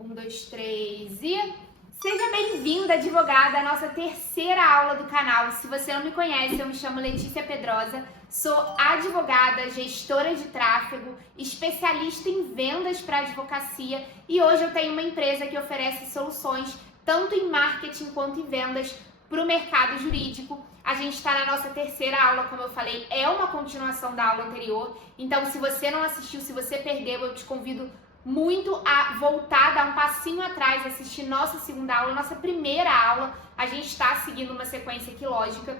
Um, dois, três e... Seja bem-vinda, advogada, à nossa terceira aula do canal. Se você não me conhece, eu me chamo Letícia Pedrosa, sou advogada, gestora de tráfego, especialista em vendas para advocacia e hoje eu tenho uma empresa que oferece soluções tanto em marketing quanto em vendas para o mercado jurídico. A gente está na nossa terceira aula, como eu falei, é uma continuação da aula anterior, então se você não assistiu, se você perdeu, eu te convido muito a voltar, dar um passinho atrás, assistir nossa segunda aula, nossa primeira aula. A gente está seguindo uma sequência aqui lógica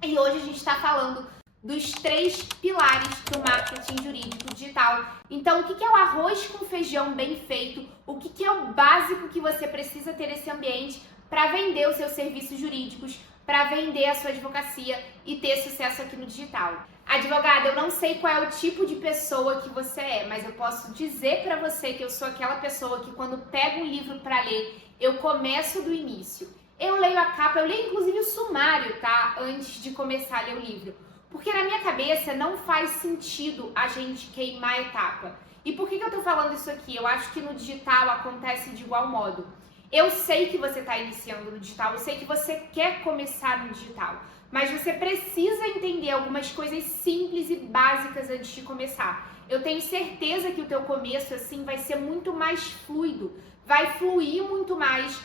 e hoje a gente está falando dos 3 pilares do marketing jurídico digital. Então, o que é o arroz com feijão bem feito? O que é o básico que você precisa ter nesse ambiente para vender os seus serviços jurídicos, para vender a sua advocacia e ter sucesso aqui no digital? Advogada, eu não sei qual é o tipo de pessoa que você é, mas eu posso dizer para você que eu sou aquela pessoa que quando pego um livro para ler, eu começo do início. Eu leio a capa, eu leio inclusive o sumário, tá? Antes de começar a ler o livro. Porque na minha cabeça não faz sentido a gente queimar a etapa. E por que eu tô falando isso aqui? Eu acho que no digital acontece de igual modo. Eu sei que você está iniciando no digital, eu sei que você quer começar no digital, mas você precisa entender algumas coisas simples e básicas antes de começar. Eu tenho certeza que o teu começo assim vai ser muito mais fluido, vai fluir muito mais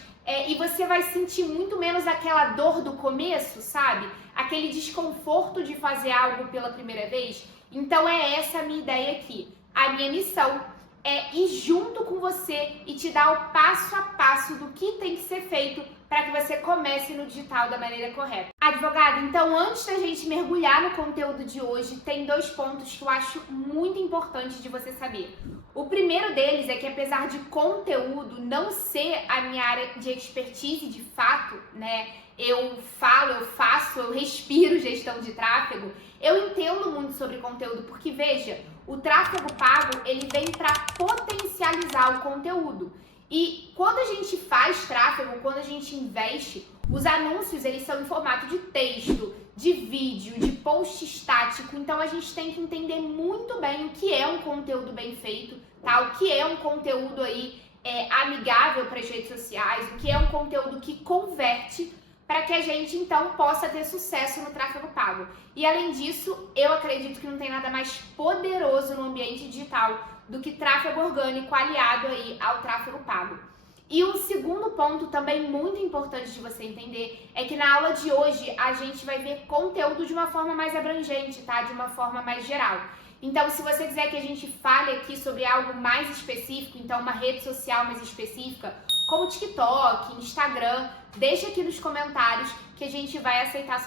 e você vai sentir muito menos aquela dor do começo, sabe? Aquele desconforto de fazer algo pela primeira vez. Então é essa a minha ideia aqui. A minha missão é ir junto com você e te dar o passo a passo do que tem que ser feito para que você comece no digital da maneira correta. Advogada, então antes da gente mergulhar no conteúdo de hoje, tem 2 pontos que eu acho muito importante de você saber. O primeiro deles é que apesar de conteúdo não ser a minha área de expertise de fato, né? Eu falo, eu faço, eu respiro gestão de tráfego, eu entendo muito sobre conteúdo, porque veja, o tráfego pago, ele vem para potencializar o conteúdo. E quando a gente faz tráfego, quando a gente investe, os anúncios, eles são em formato de texto, de vídeo, de post estático. Então a gente tem que entender muito bem o que é um conteúdo bem feito, tá? O que é um conteúdo aí amigável para as redes sociais, o que é um conteúdo que converte, para que a gente, então, possa ter sucesso no tráfego pago. E, além disso, eu acredito que não tem nada mais poderoso no ambiente digital do que tráfego orgânico aliado aí ao tráfego pago. E um segundo ponto também muito importante de você entender é que na aula de hoje a gente vai ver conteúdo de uma forma mais abrangente, tá? De uma forma mais geral. Então, se você quiser que a gente fale aqui sobre algo mais específico, então uma rede social mais específica, como TikTok, Instagram, deixa aqui nos comentários que a gente vai aceitar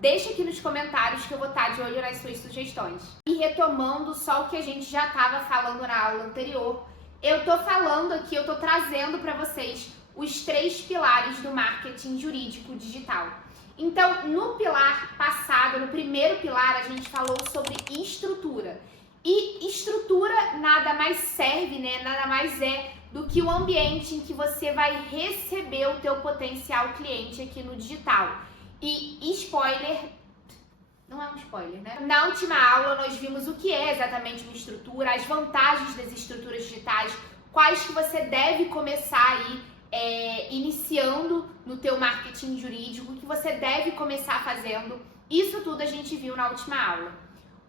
Deixa aqui nos comentários que eu vou estar de olho nas suas sugestões. E retomando só o que a gente já estava falando na aula anterior, eu tô falando aqui, eu tô trazendo para vocês os 3 pilares do marketing jurídico digital. Então, no pilar passado, no primeiro pilar, a gente falou sobre estrutura. E estrutura nada mais serve, né? Nada mais é do que o ambiente em que você vai receber o teu potencial cliente aqui no digital. E spoiler, não é um spoiler, né? Na última aula nós vimos o que é exatamente uma estrutura, as vantagens das estruturas digitais, quais que você deve começar aí iniciando no teu marketing jurídico, que você deve começar fazendo. Isso tudo a gente viu na última aula.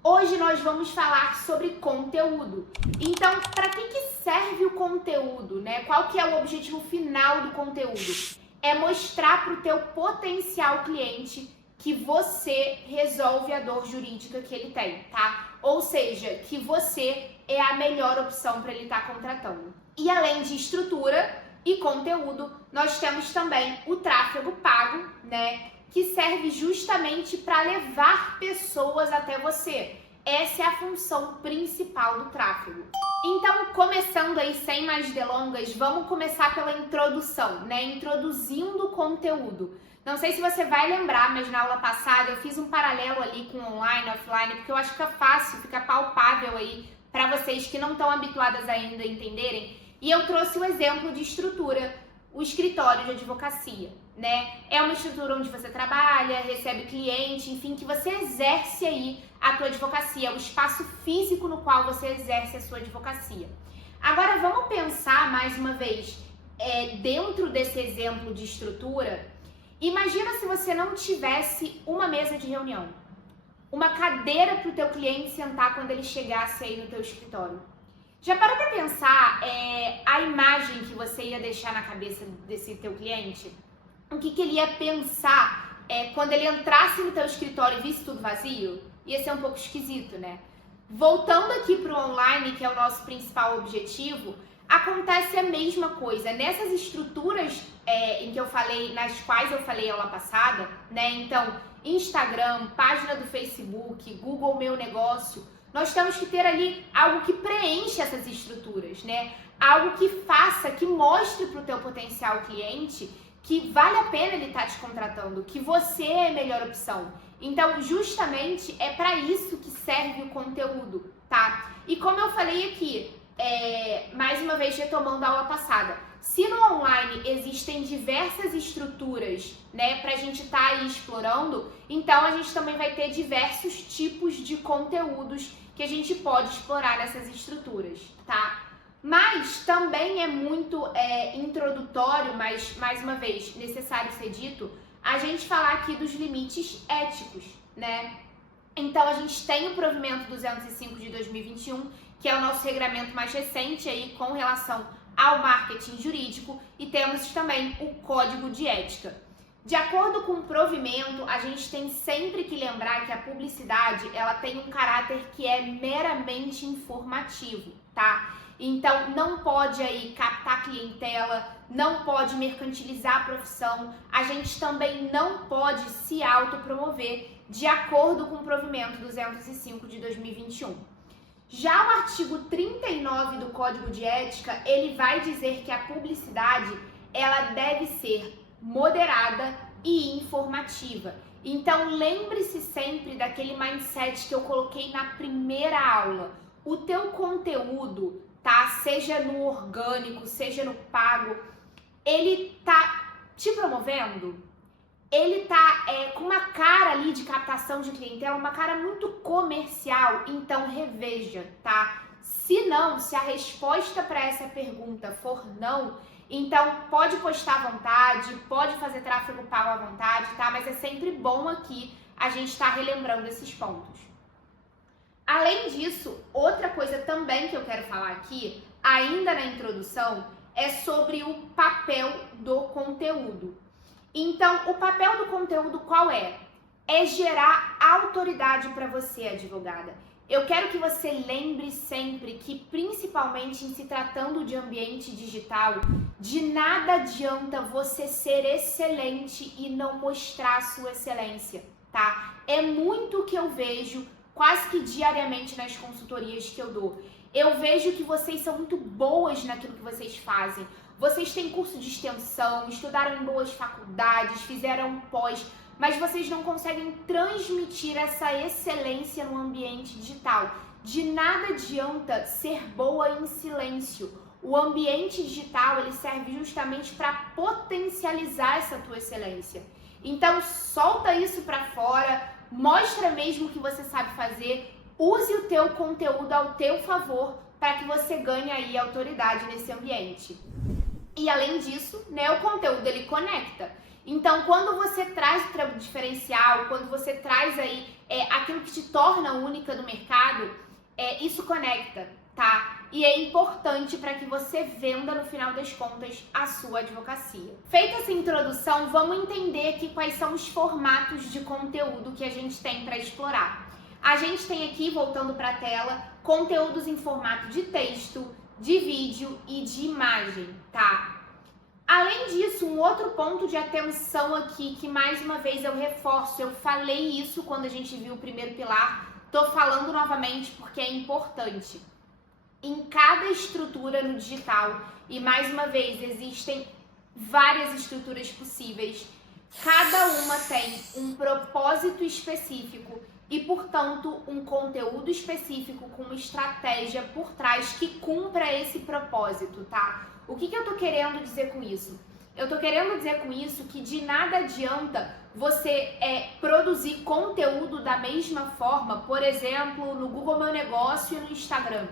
Hoje nós vamos falar sobre conteúdo. Então, para que serve o conteúdo, né? Qual que é o objetivo final do conteúdo? É mostrar para o teu potencial cliente que você resolve a dor jurídica que ele tem, tá? Ou seja, que você é a melhor opção para ele estar contratando. E além de estrutura e conteúdo, nós temos também o tráfego pago, né? Que serve justamente para levar pessoas até você. Essa é a função principal do tráfego. Então, começando aí sem mais delongas, vamos começar pela introdução, né? Introduzindo o conteúdo. Não sei se você vai lembrar, mas na aula passada eu fiz um paralelo ali com online, offline, porque eu acho que fica fácil, fica palpável aí para vocês que não estão habituadas ainda a entenderem. E eu trouxe o exemplo de estrutura, o escritório de advocacia, né? É uma estrutura onde você trabalha, recebe cliente, enfim, que você exerce aí a tua advocacia, é o espaço físico no qual você exerce a sua advocacia. Agora vamos pensar mais uma vez, dentro desse exemplo de estrutura, imagina se você não tivesse uma mesa de reunião, uma cadeira para o teu cliente sentar quando ele chegasse aí no teu escritório. Já parou para pensar a imagem que você ia deixar na cabeça desse teu cliente? O que ele ia pensar quando ele entrasse no teu escritório e visse tudo vazio? Ia ser um pouco esquisito, né? Voltando aqui para o online, que é o nosso principal objetivo, acontece a mesma coisa. Nessas estruturas nas quais eu falei aula passada, né? Então, Instagram, página do Facebook, Google Meu Negócio, nós temos que ter ali algo que preencha essas estruturas, né? Algo que faça, que mostre para o teu potencial cliente que vale a pena ele estar te contratando, que você é a melhor opção. Então, justamente, é para isso que serve o conteúdo, tá? E como eu falei aqui, mais uma vez retomando a aula passada, se no online existem diversas estruturas, né, pra gente estar aí explorando, então a gente também vai ter diversos tipos de conteúdos que a gente pode explorar nessas estruturas, tá? Mas também é muito introdutório, mas mais uma vez necessário ser dito, a gente falar aqui dos limites éticos, né? Então a gente tem o Provimento 205 de 2021, que é o nosso regramento mais recente aí com relação ao marketing jurídico, e temos também o Código de Ética. De acordo com o provimento, a gente tem sempre que lembrar que a publicidade, ela tem um caráter que é meramente informativo, tá? Então, não pode aí captar clientela, não pode mercantilizar a profissão, a gente também não pode se autopromover, de acordo com o Provimento 205 de 2021. Já o artigo 39 do Código de Ética, ele vai dizer que a publicidade, ela deve ser moderada e informativa. Então, lembre-se sempre daquele mindset que eu coloquei na primeira aula. O teu conteúdo, tá? Seja no orgânico, seja no pago, ele tá te promovendo? Ele tá com uma cara ali de captação de clientela, uma cara muito comercial, então reveja, tá? Se não, se a resposta para essa pergunta for não, então pode postar à vontade, pode fazer tráfego pago à vontade, tá? Mas é sempre bom aqui a gente estar relembrando esses pontos. Além disso, outra coisa também que eu quero falar aqui, ainda na introdução, é sobre o papel do conteúdo. Então, o papel do conteúdo qual é? É gerar autoridade para você, advogada. Eu quero que você lembre sempre que, principalmente em se tratando de ambiente digital, de nada adianta você ser excelente e não mostrar a sua excelência, tá? É muito o que eu vejo quase que diariamente nas consultorias que eu dou. Eu vejo que vocês são muito boas naquilo que vocês fazem. Vocês têm curso de extensão, estudaram em boas faculdades, fizeram pós, mas vocês não conseguem transmitir essa excelência no ambiente digital. De nada adianta ser boa em silêncio. O ambiente digital, ele serve justamente para potencializar essa tua excelência. Então, solta isso para fora, mostra mesmo o que você sabe fazer, use o teu conteúdo ao teu favor para que você ganhe aí autoridade nesse ambiente. E além disso, né, o conteúdo ele conecta. Então, quando você traz o teu diferencial, quando você traz aí aquilo que te torna única no mercado, isso conecta, tá? E é importante para que você venda, no final das contas, a sua advocacia. Feita essa introdução, vamos entender aqui quais são os formatos de conteúdo que a gente tem para explorar. A gente tem aqui, voltando para a tela, conteúdos em formato de texto, de vídeo e de imagem, tá? Além disso, um outro ponto de atenção aqui, que mais uma vez eu reforço, eu falei isso quando a gente viu o primeiro pilar, tô falando novamente porque é importante. Em cada estrutura no digital, e mais uma vez, existem várias estruturas possíveis, cada uma tem um propósito específico e, portanto, um conteúdo específico com uma estratégia por trás que cumpra esse propósito, tá? O que eu tô querendo dizer com isso? Eu tô querendo dizer com isso que de nada adianta você produzir conteúdo da mesma forma, por exemplo, no Google Meu Negócio e no Instagram.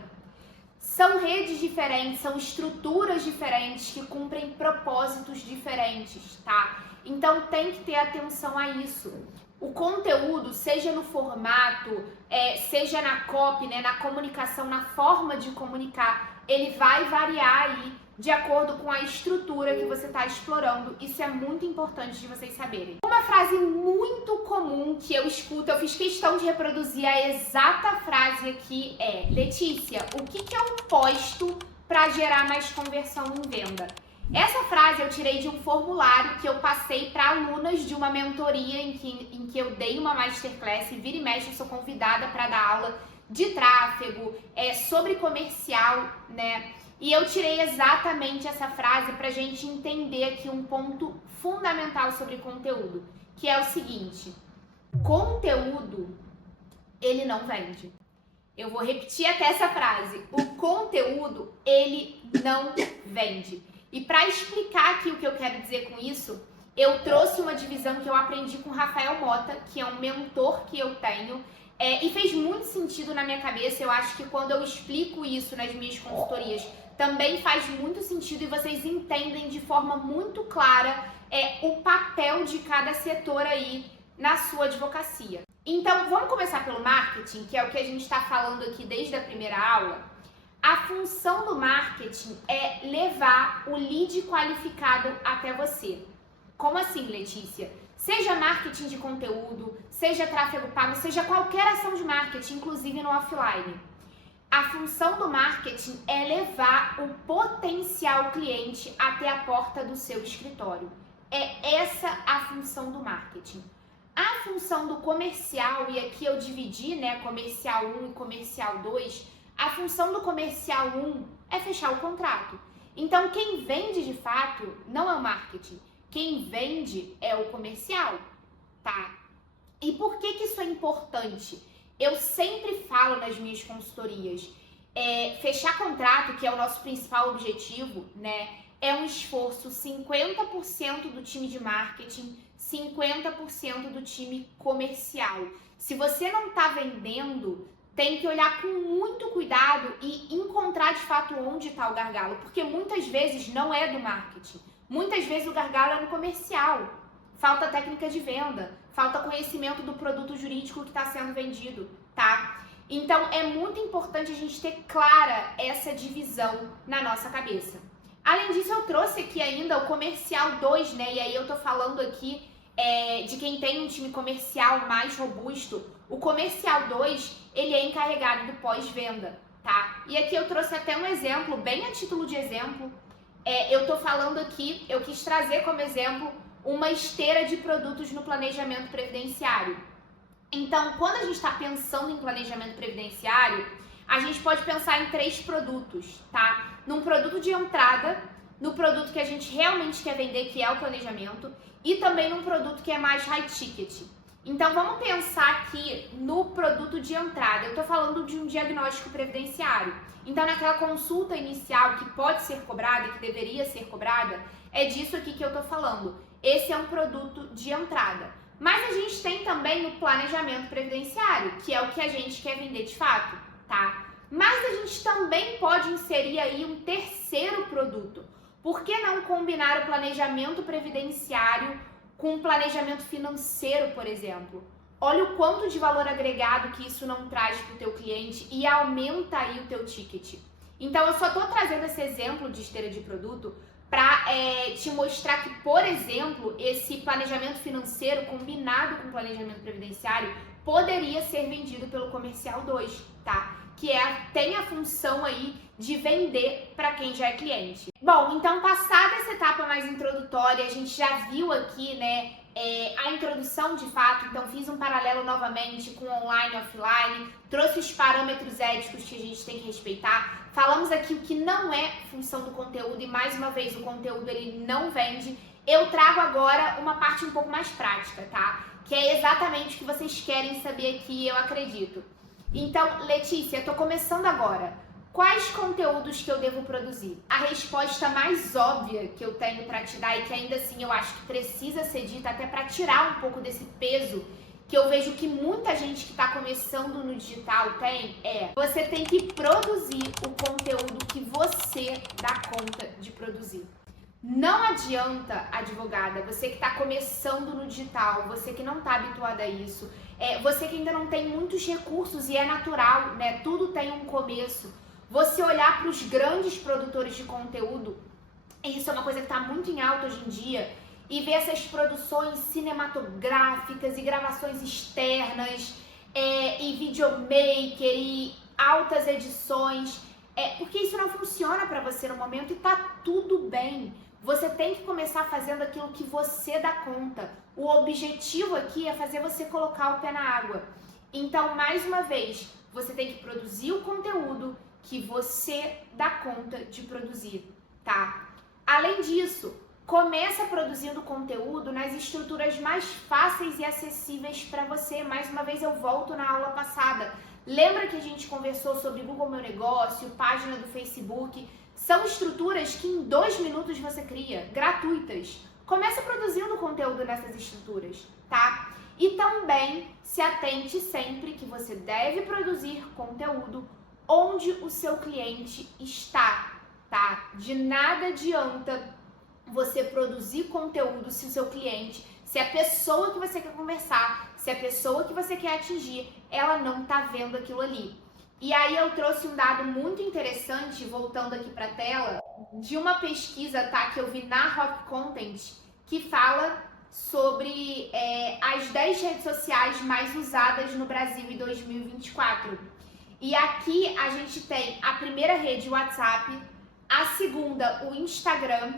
São redes diferentes, são estruturas diferentes que cumprem propósitos diferentes, tá? Então tem que ter atenção a isso. O conteúdo, seja no formato, seja na copy, né, na comunicação, na forma de comunicar, ele vai variar aí de acordo com a estrutura que você está explorando. Isso é muito importante de vocês saberem. Uma frase muito comum que eu escuto, eu fiz questão de reproduzir a exata frase aqui é: Letícia, o que eu posto para gerar mais conversão em venda? Essa frase eu tirei de um formulário que eu passei para alunas de uma mentoria em que eu dei uma masterclass, e vira e mexe eu sou convidada para dar aula de tráfego, sobre comercial, né? E eu tirei exatamente essa frase para a gente entender aqui um ponto fundamental sobre conteúdo, que é o seguinte: conteúdo, ele não vende. Eu vou repetir até essa frase: o conteúdo, ele não vende. E para explicar aqui o que eu quero dizer com isso, eu trouxe uma divisão que eu aprendi com o Rafael Mota, que é um mentor que eu tenho, e fez muito sentido na minha cabeça. Eu acho que quando eu explico isso nas minhas consultorias, também faz muito sentido e vocês entendem de forma muito clara o papel de cada setor aí na sua advocacia. Então, vamos começar pelo marketing, que é o que a gente está falando aqui desde a primeira aula. A função do marketing é levar o lead qualificado até você. Como assim, Letícia? Seja marketing de conteúdo, seja tráfego pago, seja qualquer ação de marketing, inclusive no offline. A função do marketing é levar o potencial cliente até a porta do seu escritório. É essa a função do marketing. A função do comercial, e aqui eu dividi, né, comercial 1 e comercial 2, a função do comercial 1 é fechar o contrato. Então, quem vende de fato não é o marketing. Quem vende é o comercial, tá? E por que isso é importante? Eu sempre falo nas minhas consultorias, fechar contrato, que é o nosso principal objetivo, né? É um esforço 50% do time de marketing, 50% do time comercial. Se você não está vendendo, tem que olhar com muito cuidado e encontrar de fato onde está o gargalo, porque muitas vezes não é do marketing. Muitas vezes o gargalo é no comercial. Falta técnica de venda, falta conhecimento do produto jurídico que está sendo vendido, tá? Então é muito importante a gente ter clara essa divisão na nossa cabeça. Além disso, eu trouxe aqui ainda o comercial 2, né? E aí eu tô falando aqui de quem tem um time comercial mais robusto. O comercial 2, ele é encarregado do pós-venda, tá? E aqui eu trouxe até um exemplo, bem a título de exemplo. Eu tô falando aqui, eu quis trazer como exemplo uma esteira de produtos no planejamento previdenciário. Então, quando a gente está pensando em planejamento previdenciário, a gente pode pensar em 3 produtos, tá? Num produto de entrada, no produto que a gente realmente quer vender, que é o planejamento, e também num produto que é mais high ticket. Então, vamos pensar aqui no produto de entrada. Eu estou falando de um diagnóstico previdenciário. Então, naquela consulta inicial que pode ser cobrada e que deveria ser cobrada, é disso aqui que eu estou falando. Esse é um produto de entrada. Mas a gente tem também o planejamento previdenciário, que é o que a gente quer vender de fato, tá? Mas a gente também pode inserir aí um terceiro produto. Por que não combinar o planejamento previdenciário com o planejamento financeiro, por exemplo? Olha o quanto de valor agregado que isso não traz para o teu cliente e aumenta aí o teu ticket. Então, eu só estou trazendo esse exemplo de esteira de produto para te mostrar que, por exemplo, esse planejamento financeiro combinado com o planejamento previdenciário poderia ser vendido pelo comercial 2, tá? Que tem a função aí de vender para quem já é cliente. Bom, então passada essa etapa mais introdutória, a gente já viu aqui, né, a introdução de fato. Então fiz um paralelo novamente com online e offline, trouxe os parâmetros éticos que a gente tem que respeitar, falamos aqui o que não é função do conteúdo e mais uma vez o conteúdo ele não vende. Eu trago agora uma parte um pouco mais prática, tá? Que é exatamente o que vocês querem saber aqui, eu acredito. Então, Letícia, eu tô começando agora. Quais conteúdos que eu devo produzir? A resposta mais óbvia que eu tenho para te dar e que ainda assim eu acho que precisa ser dita até para tirar um pouco desse peso que eu vejo que muita gente que está começando no digital você tem que produzir o conteúdo que você dá conta de produzir. Não adianta, advogada, você que está começando no digital, você que não está habituada a isso, você que ainda não tem muitos recursos e é natural, né? Tudo tem um começo. Você olhar para os grandes produtores de conteúdo, e isso é uma coisa que está muito em alta hoje em dia, e ver essas produções cinematográficas e gravações externas, e videomaker e altas edições, porque isso não funciona para você no momento e tá tudo bem. Você tem que começar fazendo aquilo que você dá conta. O objetivo aqui é fazer você colocar o pé na água. Então, mais uma vez, você tem que produzir o conteúdo que você dá conta de produzir, tá? Além disso, começa produzindo conteúdo nas estruturas mais fáceis e acessíveis para você. Mais uma vez eu volto na aula passada. Lembra que a gente conversou sobre Google Meu Negócio, página do Facebook? São estruturas que em 2 minutos você cria, gratuitas. Começa produzindo conteúdo nessas estruturas, tá? E também se atente sempre que você deve produzir conteúdo onde o seu cliente está, tá? De nada adianta você produzir conteúdo se o seu cliente, se a pessoa que você quer conversar, se a pessoa que você quer atingir, ela não tá vendo aquilo ali. E aí eu trouxe um dado muito interessante, voltando aqui para a tela, de uma pesquisa, tá, que eu vi na Rock Content, que fala sobre as 10 redes sociais mais usadas no Brasil em 2024. E aqui a gente tem a primeira rede, o WhatsApp, a segunda, o Instagram,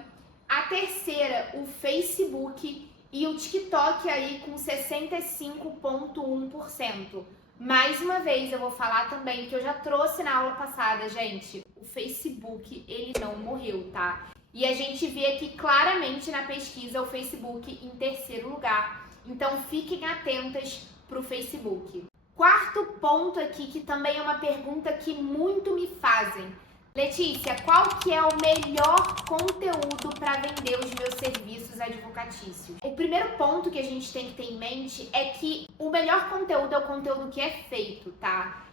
a terceira, o Facebook e o TikTok aí com 65,1%. Mais uma vez, eu vou falar também que eu já trouxe na aula passada, gente, o Facebook, ele não morreu, tá? E a gente vê aqui claramente na pesquisa o Facebook em terceiro lugar. Então, fiquem atentas pro Facebook. Quarto ponto aqui, que também é uma pergunta que muito me fazem. Letícia, qual que é o melhor conteúdo para vender os meus serviços advocatícios? O primeiro ponto que a gente tem que ter em mente é que o melhor conteúdo é o conteúdo que é feito, tá?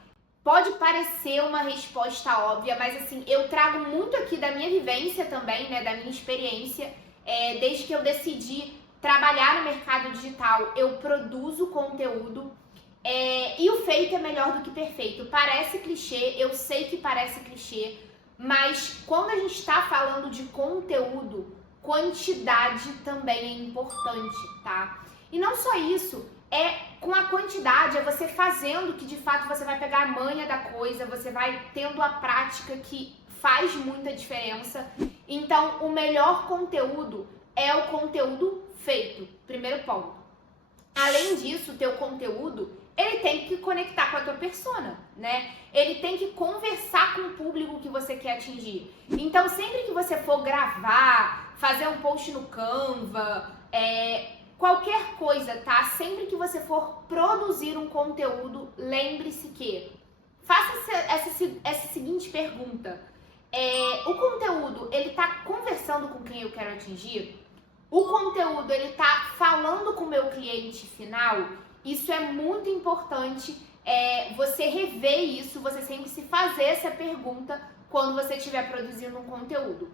Pode parecer uma resposta óbvia, mas assim, eu trago muito aqui da minha vivência também, né, da minha experiência. Desde que eu decidi trabalhar no mercado digital, eu produzo conteúdo. E o feito é melhor do que perfeito. Parece clichê, eu sei que parece clichê, mas quando a gente está falando de conteúdo, quantidade também é importante, tá? E não só isso, com a quantidade, é você fazendo que de fato você vai pegar a manha da coisa, você vai tendo a prática que faz muita diferença. Então, o melhor conteúdo é o conteúdo feito, primeiro ponto. Além disso, o teu conteúdo, ele tem que conectar com a tua persona, né? Ele tem que conversar com o público que você quer atingir. Então, sempre que você for gravar, fazer um post no Canva, qualquer coisa, tá? Sempre que você for produzir um conteúdo, lembre-se que faça essa seguinte pergunta. O conteúdo, ele tá conversando com quem eu quero atingir? O conteúdo, ele tá falando com o meu cliente final? Isso é muito importante, você rever isso, você sempre se fazer essa pergunta quando você estiver produzindo um conteúdo.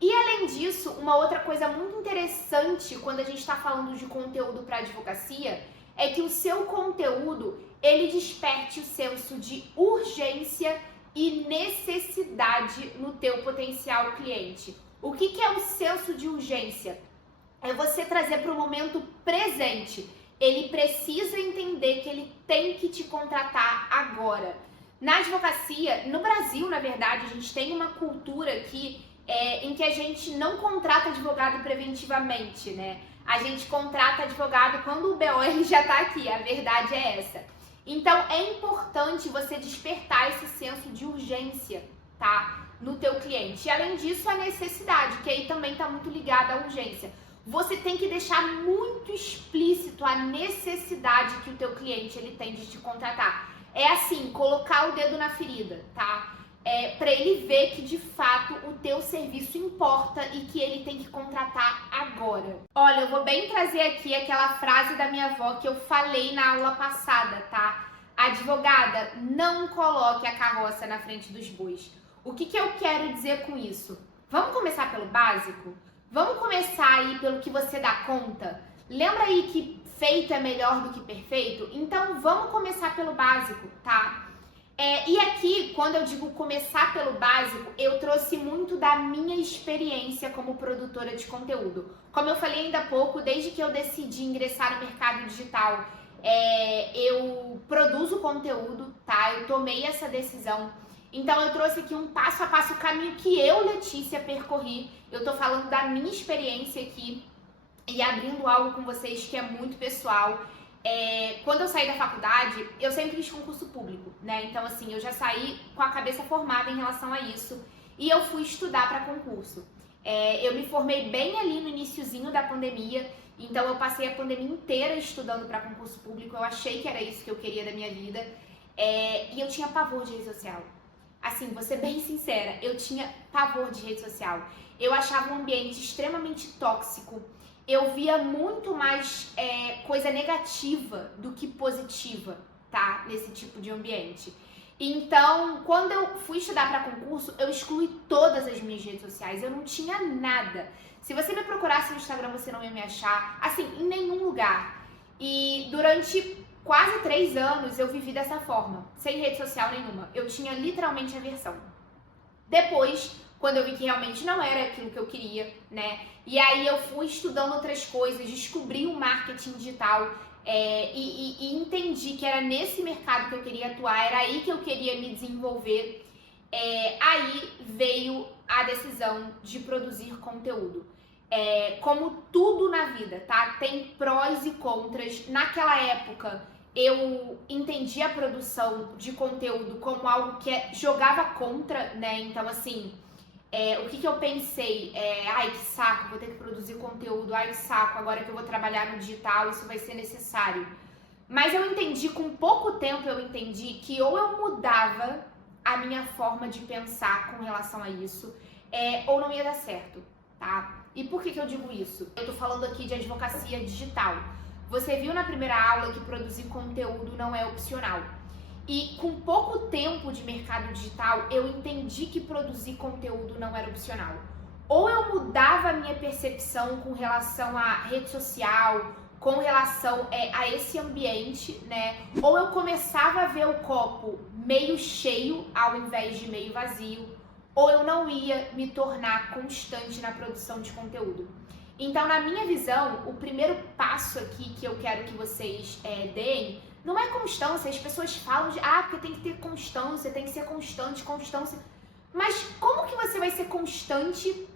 E além disso, uma outra coisa muito interessante quando a gente está falando de conteúdo para advocacia é que o seu conteúdo, ele desperte o senso de urgência e necessidade no teu potencial cliente. O que é o senso de urgência? É você trazer para o momento presente. Ele precisa entender que ele tem que te contratar agora. Na advocacia, no Brasil, na verdade, a gente tem uma cultura aqui em que a gente não contrata advogado preventivamente, né? A gente contrata advogado quando o BO ele já tá aqui, a verdade é essa. Então, é importante você despertar esse senso de urgência, tá? No teu cliente. E além disso, a necessidade, que aí também tá muito ligada à urgência. Você tem que deixar muito explícito a necessidade que o teu cliente ele tem de te contratar. É assim, colocar o dedo na ferida, tá? para ele ver que de fato o teu serviço importa e que ele tem que contratar agora. Olha, eu vou bem trazer aqui aquela frase da minha avó que eu falei na aula passada, tá? Advogada, não coloque a carroça na frente dos bois. O que eu quero dizer com isso? Vamos começar pelo básico? Vamos começar aí pelo que você dá conta? Lembra aí que feito é melhor do que perfeito? Então vamos começar pelo básico, tá? E aqui, quando eu digo começar pelo básico, eu trouxe muito da minha experiência como produtora de conteúdo. Como eu falei ainda há pouco, desde que eu decidi ingressar no mercado digital, eu produzo conteúdo, tá? Eu tomei essa decisão. Então eu trouxe aqui um passo a passo, o caminho que eu, Letícia, percorri. Eu tô falando da minha experiência aqui e abrindo algo com vocês que é muito pessoal. Quando eu saí da faculdade, eu sempre fiz concurso público, né? Então, assim, eu já saí com a cabeça formada em relação a isso e eu fui estudar para concurso. Eu me formei bem ali no iniciozinho da pandemia, então eu passei a pandemia inteira estudando para concurso público. Eu achei que era isso que eu queria da minha vida e eu tinha pavor de rede social. Assim, vou ser bem sincera, eu tinha pavor de rede social. Eu achava um ambiente extremamente tóxico. Eu via muito mais coisa negativa do que positiva, tá? Nesse tipo de ambiente. Então, quando eu fui estudar para concurso, eu excluí todas as minhas redes sociais. Eu não tinha nada. Se você me procurasse no Instagram, você não ia me achar, assim, em nenhum lugar. E durante quase 3 anos eu vivi dessa forma, sem rede social nenhuma. Eu tinha literalmente aversão. Depois, quando eu vi que realmente não era aquilo que eu queria, né? E aí eu fui estudando outras coisas, descobri o marketing digital e entendi que era nesse mercado que eu queria atuar, era aí que eu queria me desenvolver. Aí veio a decisão de produzir conteúdo. Como tudo na vida, tá? Tem prós e contras. Naquela época, eu entendi a produção de conteúdo como algo que jogava contra, né? Então, assim, o que eu pensei? Ai, que saco, vou ter que produzir conteúdo. Ai, que saco, agora que eu vou trabalhar no digital, isso vai ser necessário. Mas eu entendi, com pouco tempo eu entendi que ou eu mudava a minha forma de pensar com relação a isso, ou não ia dar certo, tá? E por que eu digo isso? Eu tô falando aqui de advocacia digital. Você viu na primeira aula que produzir conteúdo não é opcional. E com pouco tempo de mercado digital, eu entendi que produzir conteúdo não era opcional. Ou eu mudava a minha percepção com relação à rede social, com relação a esse ambiente, né? Ou eu começava a ver o copo meio cheio ao invés de meio vazio, ou eu não ia me tornar constante na produção de conteúdo. Então, na minha visão, o primeiro passo aqui que eu quero que vocês deem não é constância. As pessoas falam de, porque tem que ter constância, tem que ser constante, constância. Mas como que você vai ser constante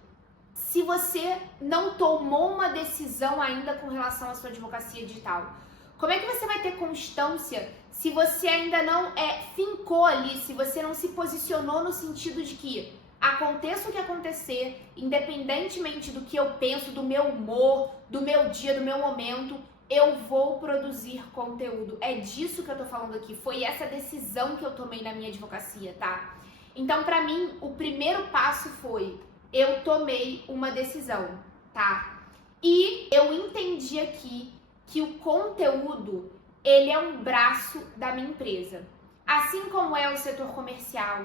se você não tomou uma decisão ainda com relação à sua advocacia digital? Como é que você vai ter constância se você ainda não fincou ali, se você não se posicionou no sentido de que aconteça o que acontecer, independentemente do que eu penso, do meu humor, do meu dia, do meu momento, eu vou produzir conteúdo. É disso que eu tô falando aqui. Foi essa decisão que eu tomei na minha advocacia, tá? Então, pra mim, o primeiro passo foi: eu tomei uma decisão, tá? E eu entendi aqui que o conteúdo, ele é um braço da minha empresa. Assim como é o setor comercial,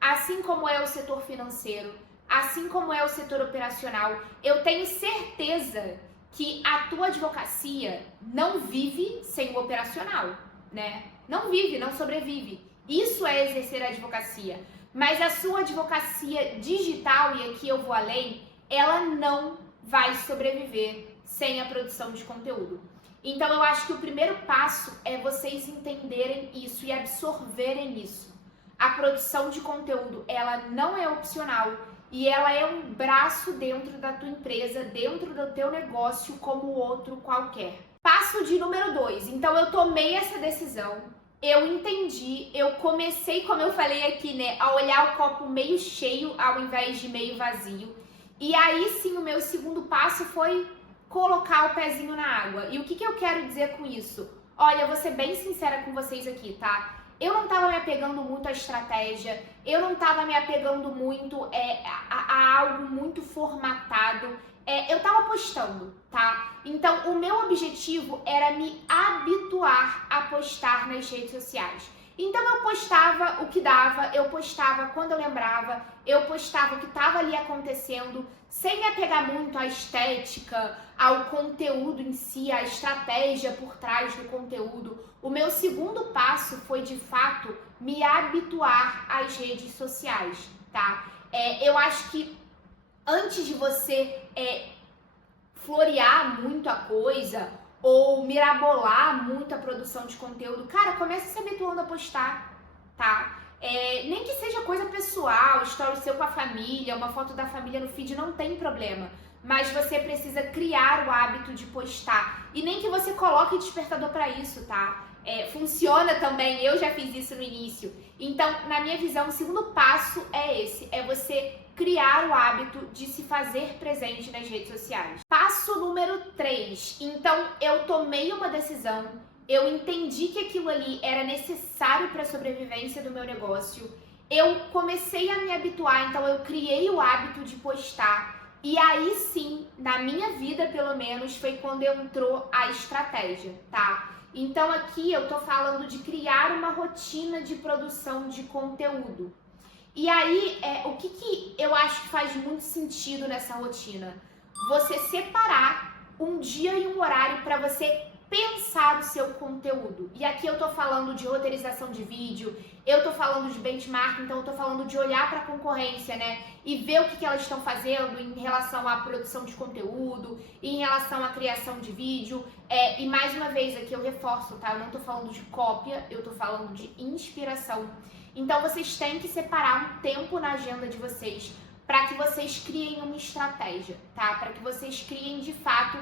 assim como é o setor financeiro, assim como é o setor operacional, eu tenho certeza que a tua advocacia não vive sem o operacional, né? Não vive, não sobrevive. Isso é exercer a advocacia. Mas a sua advocacia digital, e aqui eu vou além, ela não vai sobreviver sem a produção de conteúdo. Então eu acho que o primeiro passo é vocês entenderem isso e absorverem isso. A produção de conteúdo, ela não é opcional e ela é um braço dentro da tua empresa, dentro do teu negócio, como outro qualquer. Passo de número 2. Então eu tomei essa decisão, eu entendi, eu comecei, como eu falei aqui, né, a olhar o copo meio cheio ao invés de meio vazio. E aí sim o meu segundo passo foi colocar o pezinho na água. E o que eu quero dizer com isso? Olha, eu vou ser bem sincera com vocês aqui, tá? eu não estava me apegando muito à estratégia, eu não estava me apegando muito a algo muito formatado. Eu estava postando, tá? Então, o meu objetivo era me habituar a postar nas redes sociais. Então, eu postava o que dava, eu postava quando eu lembrava, eu postava o que estava ali acontecendo, sem me apegar muito à estética, ao conteúdo em si, à estratégia por trás do conteúdo. O meu segundo passo foi, de fato, me habituar às redes sociais, tá? Eu acho que antes de você florear muito a coisa ou mirabolar muito a produção de conteúdo, cara, começa se habituando a postar, tá? Nem que seja coisa pessoal, story seu com a família, uma foto da família no feed, não tem problema. Mas você precisa criar o hábito de postar. E nem que você coloque despertador para isso, tá? Funciona também, eu já fiz isso no início. Então, na minha visão, o segundo passo é esse, é você criar o hábito de se fazer presente nas redes sociais. Passo número 3. Então, eu tomei uma decisão, eu entendi que aquilo ali era necessário para a sobrevivência do meu negócio. Eu comecei a me habituar, então eu criei o hábito de postar. E aí sim, na minha vida pelo menos, foi quando entrou a estratégia, tá? Então aqui eu tô falando de criar uma rotina de produção de conteúdo. E aí, o que eu acho que faz muito sentido nessa rotina? Você separar um dia e um horário para você pensar o seu conteúdo. E aqui eu tô falando de roteirização de vídeo, eu tô falando de benchmark, então eu tô falando de olhar para a concorrência, né? E ver o que elas estão fazendo em relação à produção de conteúdo, em relação à criação de vídeo. E mais uma vez aqui eu reforço, tá? Eu não tô falando de cópia, eu tô falando de inspiração. Então vocês têm que separar um tempo na agenda de vocês para que vocês criem uma estratégia, tá? Para que vocês criem de fato,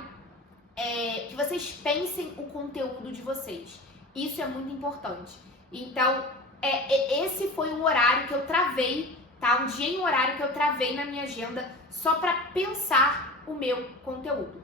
que vocês pensem o conteúdo de vocês. Isso é muito importante. Então, esse foi um horário que eu travei, tá? Um dia e um horário que eu travei na minha agenda só para pensar o meu conteúdo.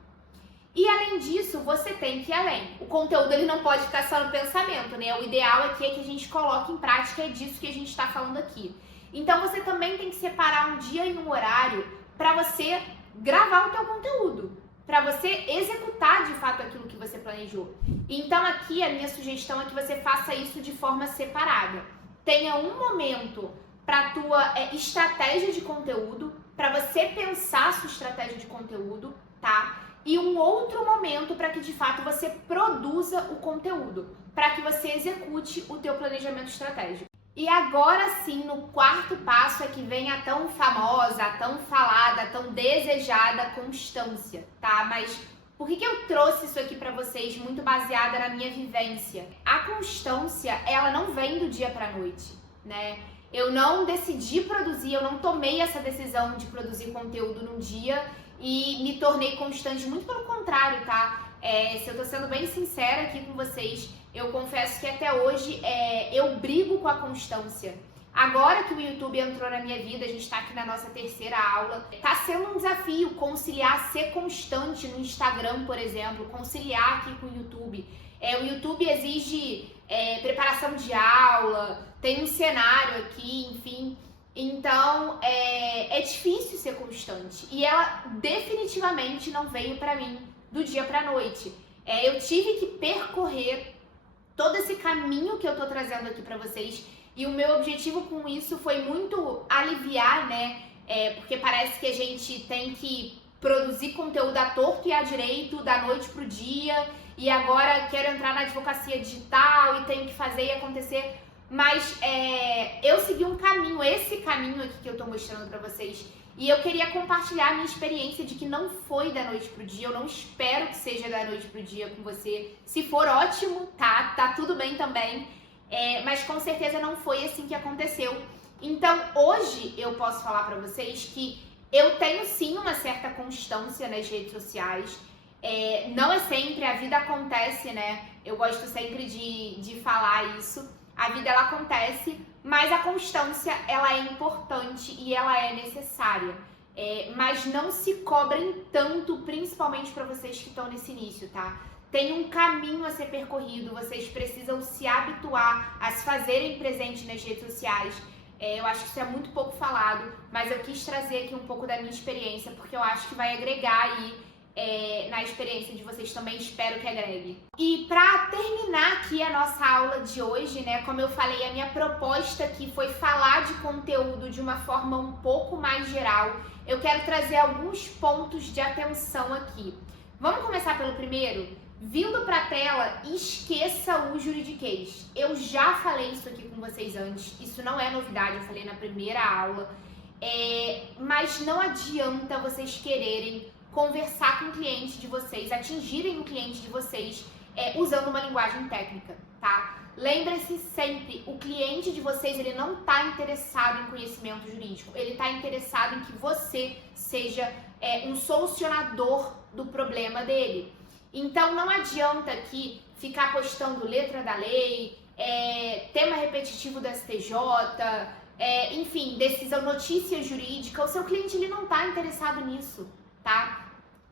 E além disso, você tem que ir além. O conteúdo ele não pode ficar só no pensamento, né? O ideal aqui é que a gente coloque em prática, é disso que a gente está falando aqui. Então você também tem que separar um dia e um horário para você gravar o teu conteúdo, para você executar de fato aquilo que você planejou. Então aqui a minha sugestão é que você faça isso de forma separada. Tenha um momento para a tua estratégia de conteúdo, para você pensar a sua estratégia de conteúdo, tá? E um outro momento para que de fato você produza o conteúdo, para que você execute o teu planejamento estratégico. E agora sim, no quarto passo é que vem a tão famosa, a tão falada, a tão desejada constância, tá? Mas por que eu trouxe isso aqui para vocês muito baseada na minha vivência? A constância, ela não vem do dia para a noite, né? Eu não decidi produzir, eu não tomei essa decisão de produzir conteúdo num dia e me tornei constante, muito pelo contrário, tá? Se eu tô sendo bem sincera aqui com vocês, eu confesso que até hoje eu brigo com a constância. Agora que o YouTube entrou na minha vida, a gente tá aqui na nossa terceira aula, tá sendo um desafio conciliar, ser constante no Instagram, por exemplo, conciliar aqui com o YouTube. O YouTube exige preparação de aula, tem um cenário aqui, enfim. Então, é difícil ser constante. E ela definitivamente não veio pra mim do dia pra noite. Eu tive que percorrer todo esse caminho que eu tô trazendo aqui pra vocês. E o meu objetivo com isso foi muito aliviar, né? Porque parece que a gente tem que produzir conteúdo à torto e à direito, da noite pro dia. E agora quero entrar na advocacia digital e tenho que fazer e acontecer. Mas eu segui um caminho, esse caminho aqui que eu tô mostrando pra vocês. E eu queria compartilhar a minha experiência de que não foi da noite pro dia. Eu não espero que seja da noite pro dia com você. Se for, ótimo, tá tudo bem também. Mas com certeza não foi assim que aconteceu. Então hoje eu posso falar pra vocês que eu tenho sim uma certa constância nas redes sociais. Não é sempre, a vida acontece, né? Eu gosto sempre de falar isso. A vida ela acontece, mas a constância ela é importante e ela é necessária. Mas não se cobrem tanto, principalmente para vocês que estão nesse início, tá? tem um caminho a ser percorrido, vocês precisam se habituar a se fazerem presente nas redes sociais. Eu acho que isso é muito pouco falado, mas eu quis trazer aqui um pouco da minha experiência, porque eu acho que vai agregar aí na experiência de vocês também, espero que agregue. E para terminar aqui a nossa aula de hoje, né, como eu falei, a minha proposta aqui foi falar de conteúdo de uma forma um pouco mais geral. Eu quero trazer alguns pontos de atenção aqui. Vamos começar pelo primeiro? Vindo para a tela, esqueça o juridiquês. Eu já falei isso aqui com vocês antes, isso não é novidade, eu falei na primeira aula, mas não adianta vocês quererem conversar com o cliente de vocês, atingirem o cliente de vocês usando uma linguagem técnica, tá? Lembre-se sempre, o cliente de vocês, ele não está interessado em conhecimento jurídico, ele está interessado em que você seja um solucionador do problema dele. Então não adianta aqui ficar postando letra da lei, tema repetitivo do STJ, enfim, decisão, notícia jurídica. O seu cliente ele não está interessado nisso, tá?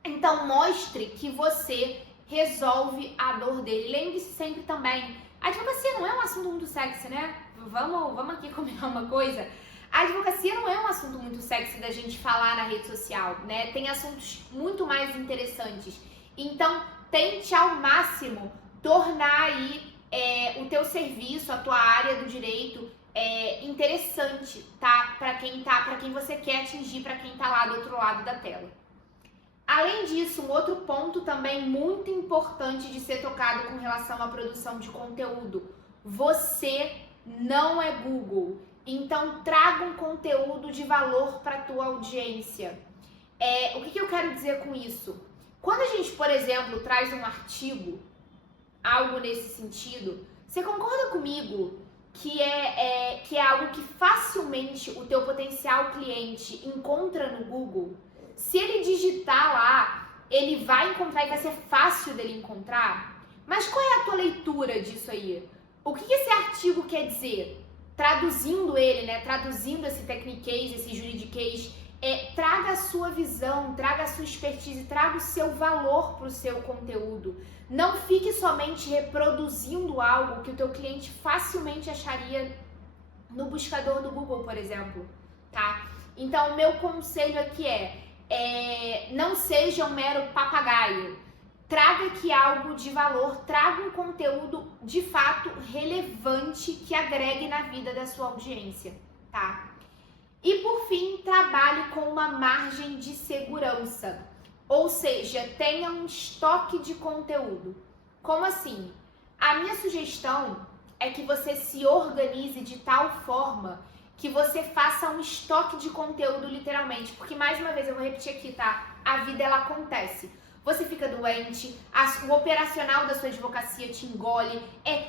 Então mostre que você resolve a dor dele. Lembre-se sempre também, a advocacia não é um assunto muito sexy, né? Vamos aqui combinar uma coisa. A advocacia não é um assunto muito sexy da gente falar na rede social, né? Tem assuntos muito mais interessantes. Então, tente ao máximo tornar aí o teu serviço, a tua área do direito interessante, tá? Para quem você quer atingir, para quem tá lá do outro lado da tela. Além disso, um outro ponto também muito importante de ser tocado com relação à produção de conteúdo. Você não é Google, então traga um conteúdo de valor para a tua audiência. O que eu quero dizer com isso? Quando a gente, por exemplo, traz um artigo, algo nesse sentido, você concorda comigo que é algo que facilmente o teu potencial cliente encontra no Google? Se ele digitar lá, ele vai encontrar e vai ser fácil dele encontrar? Mas qual é a tua leitura disso aí? O que esse artigo quer dizer? Traduzindo ele, né? Traduzindo esse techniquez, esse juridiquês, traga a sua visão, traga a sua expertise, traga o seu valor para o seu conteúdo. Não fique somente reproduzindo algo que o teu cliente facilmente acharia no buscador do Google, por exemplo, tá? Então, o meu conselho aqui não seja um mero papagaio. Traga aqui algo de valor, traga um conteúdo de fato relevante que agregue na vida da sua audiência, tá? E por fim, trabalhe com uma margem de segurança, ou seja, tenha um estoque de conteúdo. Como assim? A minha sugestão é que você se organize de tal forma que você faça um estoque de conteúdo literalmente, porque mais uma vez eu vou repetir aqui, tá? A vida ela acontece. Você fica doente, o operacional da sua advocacia te engole,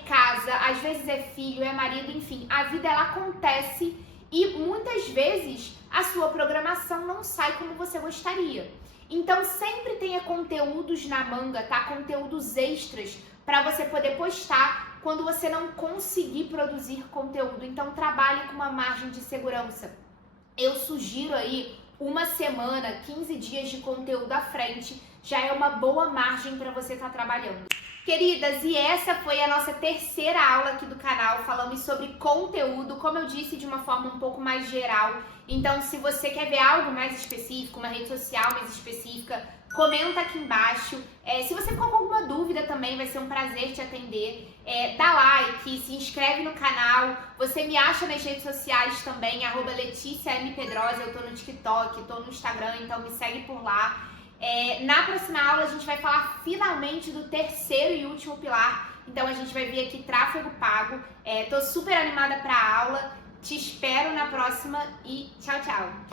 casa, às vezes é filho, é marido, enfim, a vida ela acontece. E muitas vezes a sua programação não sai como você gostaria. Então sempre tenha conteúdos na manga, tá? Conteúdos extras para você poder postar quando você não conseguir produzir conteúdo. Então trabalhe com uma margem de segurança. Eu sugiro aí uma semana, 15 dias de conteúdo à frente, já é uma boa margem para você estar trabalhando. Queridas, e essa foi a nossa terceira aula aqui do canal, falando sobre conteúdo, como eu disse, de uma forma um pouco mais geral. Então, se você quer ver algo mais específico, uma rede social mais específica, comenta aqui embaixo. Se você ficou com alguma dúvida também, vai ser um prazer te atender. Dá like, se inscreve no canal. Você me acha nas redes sociais também, @LeticiaMPedrosa. Eu tô no TikTok, tô no Instagram, então me segue por lá. Na próxima aula a gente vai falar finalmente do terceiro e último pilar. Então a gente vai ver aqui tráfego pago. Tô super animada pra aula. Te espero na próxima e tchau, tchau!